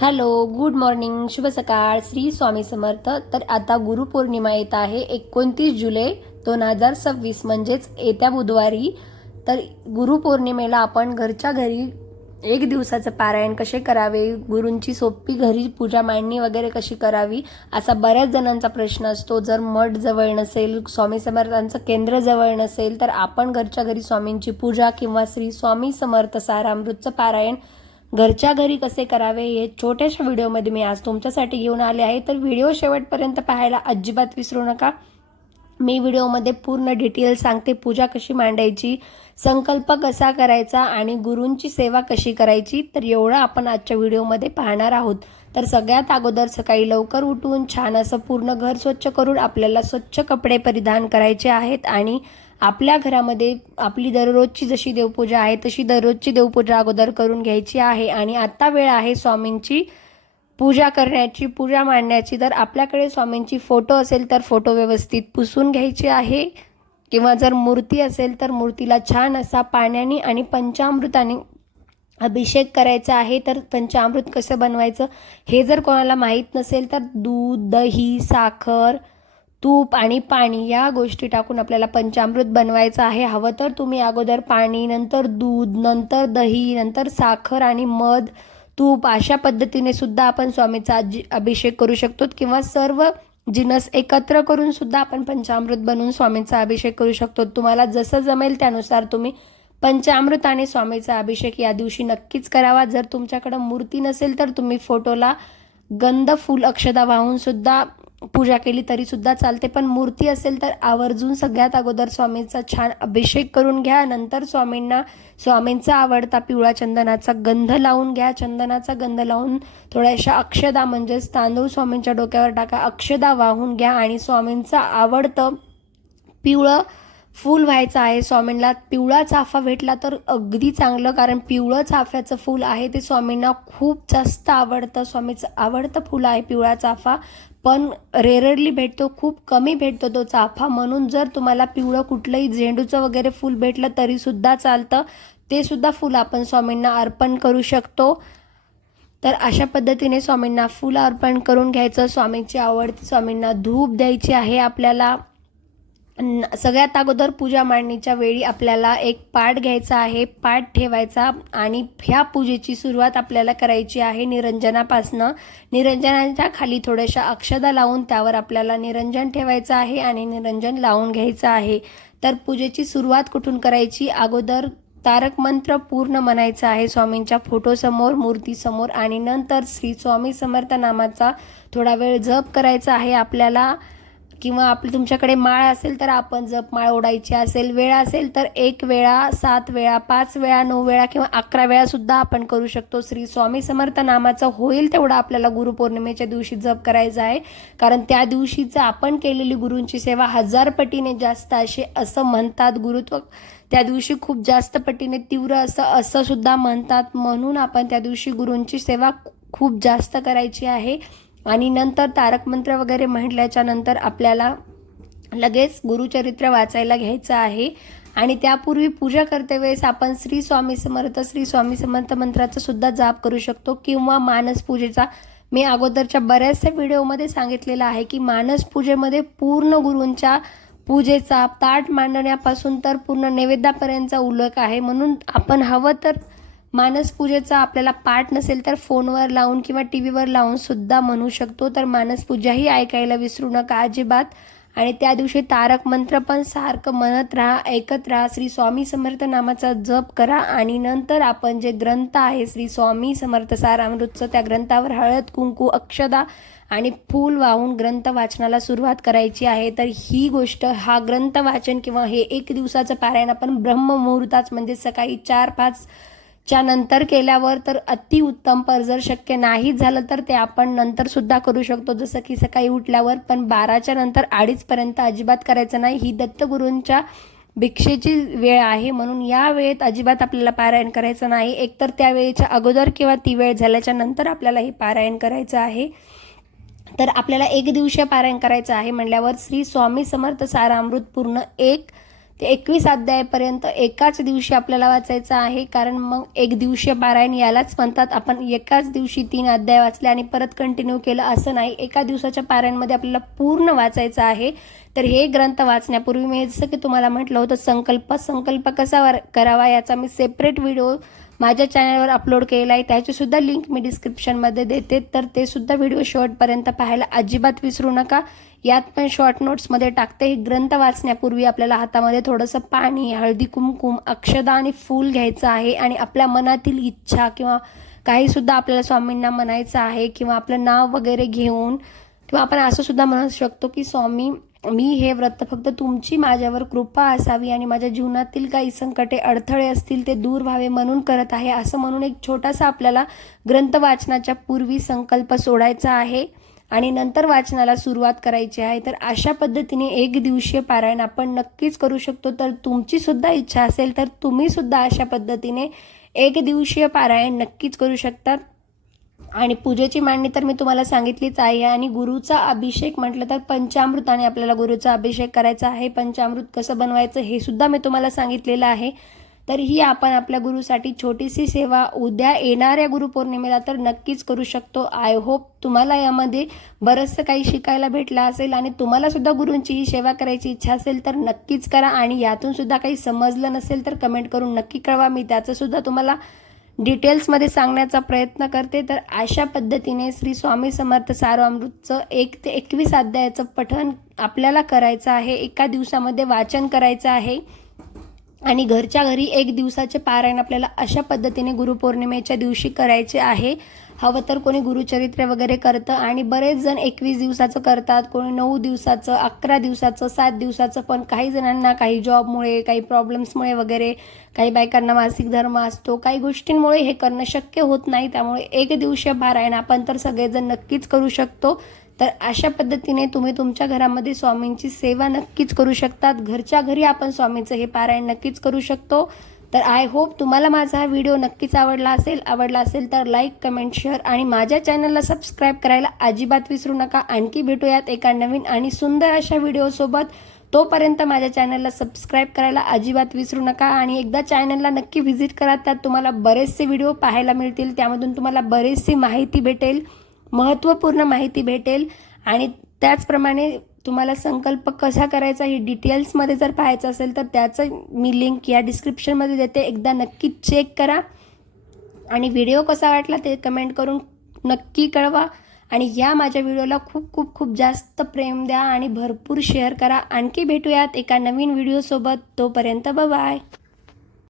Hello, good morning, शुभ सकाळ, श्री स्वामी समर्थ. तर आता गुरुपौर्णिमा येत आहे 29 जुलै 2026 म्हणजेच येत्या बुधवारी. तर गुरुपौर्णिमेला आपण घरच्या घरी एक दिवसाचं पारायण कसे करावे, गुरूंची सोपी घरी पूजा मांडणी वगैरे कशी करावी, असा बऱ्याच जणांचा प्रश्न असतो. जर मठ जवळ नसेल, स्वामी समर्थांचं केंद्र जवळ नसेल, तर आपण घरच्या घरी स्वामींची पूजा किंवा श्री स्वामी समर्थ सारामृतचं पारायण घरच्या घरी कसे करावे हे छोट्याशा व्हिडिओमध्ये मी आज तुमच्यासाठी घेऊन आले आहे. तर व्हिडिओ शेवटपर्यंत पाहायला अजिबात विसरू नका. मी व्हिडिओमध्ये पूर्ण डिटेल सांगते, पूजा कशी मांडायची, संकल्प कसा करायचा आणि गुरूंची सेवा कशी करायची. तर एवढं आपण आजच्या व्हिडिओमध्ये पाहणार आहोत. तर सगळ्यात अगोदर सकाळी लवकर उठून छान असं पूर्ण घर स्वच्छ करून आपल्याला स्वच्छ कपडे परिधान करायचे आहेत आणि आपल्या घरामध्ये आपली दररोजची जशी देवपूजा आहे तशी दररोजची देवपूजा अगोदर करून घ्यायची आहे. आणि आता वेळ आहे स्वामींची पूजा करण्याची, पूजा मांडण्याची. तर आपल्याकडे स्वामींची फोटो असेल तर फोटो व्यवस्थित पुसून घ्यायची आहे, किंवा जर मूर्ती असेल तर मूर्तीला छान असा पाण्याने आणि पंचामृताने अभिषेक करायचा आहे. तर पंचामृत कसं बनवायचं हे जर कोणाला माहीत नसेल तर दूध, दही, साखर, तूप आणि पाणी या गोष्टी टाकून आपल्याला पंचामृत बनवायचं आहे. हवं तर तुम्ही अगोदर पाणी, नंतर दूध, नंतर दही, नंतर साखर आणि मध, तूप अशा पद्धतीने सुद्धा आपण स्वामीचा अभिषेक करू शकतो, किंवा सर्व जिनस एकत्र करून सुद्धा आपण पंचामृत बनवून स्वामींचा अभिषेक करू शकतो. तुम्हाला जसं जमेल त्यानुसार तुम्ही पंचामृत आणि स्वामीचा अभिषेक या दिवशी नक्कीच करावा. जर तुमच्याकडे मूर्ती नसेल तर तुम्ही फोटोला गंध, फूल, अक्षदा वाहून सुद्धा पूजा केली तरी सुद्धा चालते. पण मूर्ती असेल तर आवर्जून सगळ्यात अगोदर स्वामींचा छान अभिषेक करून घ्या. नंतर स्वामींचा आवडता पिवळा चंदनाचा गंध लावून घ्या. चंदनाचा गंध लावून थोड्याशा अक्षदा म्हणजेच तांदूळ स्वामींच्या डोक्यावर टाका, अक्षदा वाहून घ्या आणि स्वामींचा आवडतं पिवळं फूल व्हायचं आहे. स्वामींना पिवळा चाफा भेटला तर अगदी चांगलं, कारण पिवळं चाफ्याचं फूल आहे ते स्वामींना खूप जास्त आवडतं. स्वामीचं आवडतं फूल आहे पिवळा चाफा, पण रेअरली भेटतो, खूप कमी भेटतो तो चाफा. म्हणून जर तुम्हाला पिवळं कुठलंही झेंडूचं वगैरे फूल भेटलं तरी सुद्धा चालतं, ते सुद्धा फूल आपण स्वामींना अर्पण करू शकतो. तर अशा पद्धतीने स्वामींना फूल अर्पण करून घ्यायचं. स्वामींची आवडती स्वामींना धूप द्यायची आहे आपल्याला. सगळ्यात अगोदर पूजा मांडणीच्या वेळी आपल्याला एक पाट घ्यायचा आहे, पाट ठेवायचा आणि ह्या पूजेची सुरुवात आपल्याला करायची आहे निरंजनापासनं. निरंजनाच्या खाली थोड्याशा अक्षदा लावून त्यावर आपल्याला निरंजन ठेवायचं आहे आणि निरंजन लावून घ्यायचं आहे. तर पूजेची सुरुवात कुठून करायची, अगोदर तारक मंत्र पूर्ण म्हणायचा आहे स्वामींच्या फोटोसमोर, मूर्तीसमोर, आणि नंतर श्री स्वामी समर्थ नामाचा थोडा वेळ जप करायचा आहे आपल्याला. किंवा तुमच्याकडे माळ असेल तर आपण जपमाळ ओढायची असेल, वेळ असेल तर 1 वेळा, 7 वेळा, 5 वेळा, 9 वेळा किंवा 11 वेळा सुद्धा आपण करू शकतो. श्री स्वामी समर्थ नामाचं होईल तेवढा आपल्याला गुरुपौर्णिमेच्या दिवशी जप करायचा आहे, कारण त्या दिवशीचं आपण केलेली गुरूंची सेवा 1000 पटीने जास्त असं म्हणतात. गुरुत्व त्या दिवशी खूप जास्त पटीने तीव्र असं सुद्धा म्हणतात. म्हणून आपण त्या दिवशी गुरूंची सेवा खूप जास्त करायची आहे. आणि नंतर तारक मंत्र वगैरे म्हटल्याच्या नंतर आपल्याला लगेच गुरुचरित्र वाचायला घ्यायचं आहे. आणि त्यापूर्वी पूजा करते वेळेस आपण श्री स्वामी समर्थ मंत्राचा सुद्धा जाप करू शकतो, किंवा मानस पूजेचा. मी अगोदरच्या बऱ्याचशा व्हिडिओमध्ये सांगितलेलं आहे की मानस पूजेमध्ये पूर्ण गुरूंच्या पूजेचा ताट मांडण्यापासून तर पूर्ण नैवेद्यापर्यंतचा उल्लेख आहे. म्हणून आपण हवं तर मानस पूजेचा आपल्याला पाठ नसेल तर फोनवर लावून किंवा टी व्हीवर लावून सुद्धा म्हणू शकतो. तर मानस पूजाही ऐकायला विसरू नका अजिबात. आणि त्या दिवशी तारक मंत्र पण सारखं म्हणत राहा, ऐकत राहा, श्री स्वामी समर्थ नामाचा जप करा. आणि नंतर आपण जे ग्रंथ आहे श्री स्वामी समर्थ सारामृतचं, त्या ग्रंथावर हळद, कुंकू, अक्षदा आणि फूल वाहून ग्रंथ वाचनाला सुरुवात करायची आहे. तर ही गोष्ट, हा ग्रंथ वाचन किंवा हे 1 दिवसाचं पारायण आपण ब्रह्ममुहूर्ताच म्हणजे सकाळी 4-5 च्या नंतर केल्यावर तर अतिउत्तम. पर जर शक्य नाही झालं तर ते आपण नंतर सुद्धा करू शकतो, जसं की सकाळी उठल्यावर. पण 12च्या नंतर 2:30 पर्यंत अजिबात करायचं नाही. ही दत्तगुरूंच्या भिक्षेची वेळ आहे, म्हणून या वेळेत अजिबात आपल्याला पारायण करायचं नाही. एकतर त्या वेळेच्या अगोदर किंवा ती वेळ झाल्याच्या नंतर आपल्याला हे पारायण करायचं आहे. तर आपल्याला 1 दिवसीय पारायण करायचं आहे म्हणल्यावर श्री स्वामी समर्थ सारामृत पूर्ण 1 ते 21 अध्यायापर्यंत एकाच दिवशी आपल्याला वाचायचं आहे, कारण मग एक दिवशीय पारायण यालाच म्हणतात. आपण एकाच दिवशी 3 अध्याय वाचले आणि परत कंटिन्यू केलं असं नाही, एका दिवसाच्या पारायणमध्ये आपल्याला पूर्ण वाचायचं आहे. तर हे ग्रंथ वाचण्यापूर्वी मी जसं की तुम्हाला म्हटलं होतं संकल्प कसा करावा याचा मी सेपरेट व्हिडिओ माझ्या चॅनलवर अपलोड केलेला आहे, त्याचीसुद्धा लिंक मी डिस्क्रिप्शनमध्ये देते. तर ते सुद्धा व्हिडिओ शेवटपर्यंत पाहायला अजिबात विसरू नका. यात पण शॉर्ट नोट्समध्ये टाकते. हे ग्रंथ वाचण्यापूर्वी आपल्याला हातामध्ये थोडंसं पाणी, हळदी कुंकुम, अक्षदा आणि फूल घ्यायचं आहे आणि आपल्या मनातील इच्छा किंवा काहीसुद्धा आपल्याला स्वामींना म्हणायचं आहे किंवा आपलं नाव वगैरे घेऊन किंवा आपण असं सुद्धा म्हणू शकतो की स्वामी, मी हे व्रत फक्त तुमची माझ्यावर कृपा असावी आणि माझ्या जीवनातील काही संकटे अडथळे असतील ते दूर व्हावे म्हणून करत आहे, असं म्हणून एक छोटासा आपल्याला ग्रंथ वाचनाच्या पूर्वी संकल्प सोडायचा आहे आणि नंतर वाचनाला सुरुवात करायची आहे. तर अशा पद्धतीने एक दिवसीय पारायण आपण नक्कीच करू शकतो. तर तुमची सुद्धा इच्छा असेल तर तुम्ही सुद्धा अशा पद्धतीने एक दिवसीय पारायण नक्कीच करू शकतात. आणि पूजेची मांडणी तर मी तुम्हाला सांगितलीच आहे. आणि गुरुचा अभिषेक म्हटलं तर पंचामृताने आपल्याला गुरुचा अभिषेक करायचा आहे. पंचामृत कसं बनवायचं हे सुद्धा मी तुम्हाला सांगितलेलं आहे. तर ही आपण आपल्या गुरुसाठी छोटीशी सेवा उद्या येणाऱ्या गुरुपौर्णिमेला तर नक्कीच करू शकतो. आय होप तुम्हाला यामध्ये बरंचसं काही शिकायला भेटलं असेल आणि तुम्हाला सुद्धा गुरूंची ही सेवा करायची इच्छा असेल तर नक्कीच करा. आणि यातून सुद्धा काही समजलं नसेल तर कमेंट करून नक्की कळवा, मी त्याचं सुद्धा तुम्हाला डिटेल्समध्ये सांगण्याचा प्रयत्न करते. तर अशा पद्धतीने श्री स्वामी समर्थ सारामृतचं 1 ते 21 अध्यायाचं पठण आपल्याला करायचं आहे, एका दिवसामध्ये वाचन करायचं आहे आणि घरच्या घरी एक दिवसाचे पारायण आपल्याला अशा पद्धतीने गुरुपौर्णिमेच्या दिवशी करायचे आहे. हवं तर कोणी गुरुचरित्र वगैरे करतं आणि बरेच जण 21 दिवसाचं करतात, कोणी 9 दिवसाचं, 11 दिवसाचं, 7 दिवसाचं. पण काही जणांना काही जॉबमुळे, काही प्रॉब्लेम्समुळे वगैरे, काही बायकांना मासिक धर्म असतो, काही गोष्टींमुळे हे करणं शक्य होत नाही. त्यामुळे एक दिवसीय पारायण आपण तर सगळेजण नक्कीच करू शकतो. तर अशा पद्धतीने तुम्ही तुमच्या घरामध्ये स्वामींची सेवा नक्कीच करू शकतात. घरच्या घरी आपण स्वामींचं हे पारायण नक्कीच करू शकतो. तर आय होप तुम्हाला माझा हा व्हिडिओ नक्कीच आवडला असेल तर लाईक, कमेंट, शेअर आणि माझ्या चॅनलला सबस्क्राईब करायला अजिबात विसरू नका. आणखी भेटूयात एका नवीन आणि सुंदर अशा व्हिडिओसोबत. तोपर्यंत माझ्या चॅनलला सबस्क्राईब करायला अजिबात विसरू नका आणि एकदा चॅनलला नक्की व्हिजिट करा. त्यात तुम्हाला बरेचसे व्हिडिओ पाहायला मिळतील, त्यामधून तुम्हाला बरीचशी माहिती भेटेल, महत्त्वपूर्ण माहिती भेटेल. आणि त्याचप्रमाणे तुम्हाला संकल्प कसा करायचा हे डिटेल्समध्ये जर पाहायचं असेल तर त्याचं मी लिंक या डिस्क्रिप्शनमध्ये देते, एकदा नक्की चेक करा. आणि व्हिडिओ कसा वाटला ते कमेंट करून नक्की कळवा. आणि या माझ्या व्हिडिओला खूप खूप खूप जास्त प्रेम द्या आणि भरपूर शेअर करा. आणखी भेटूयात एका नवीन व्हिडिओसोबत. तोपर्यंत बाय.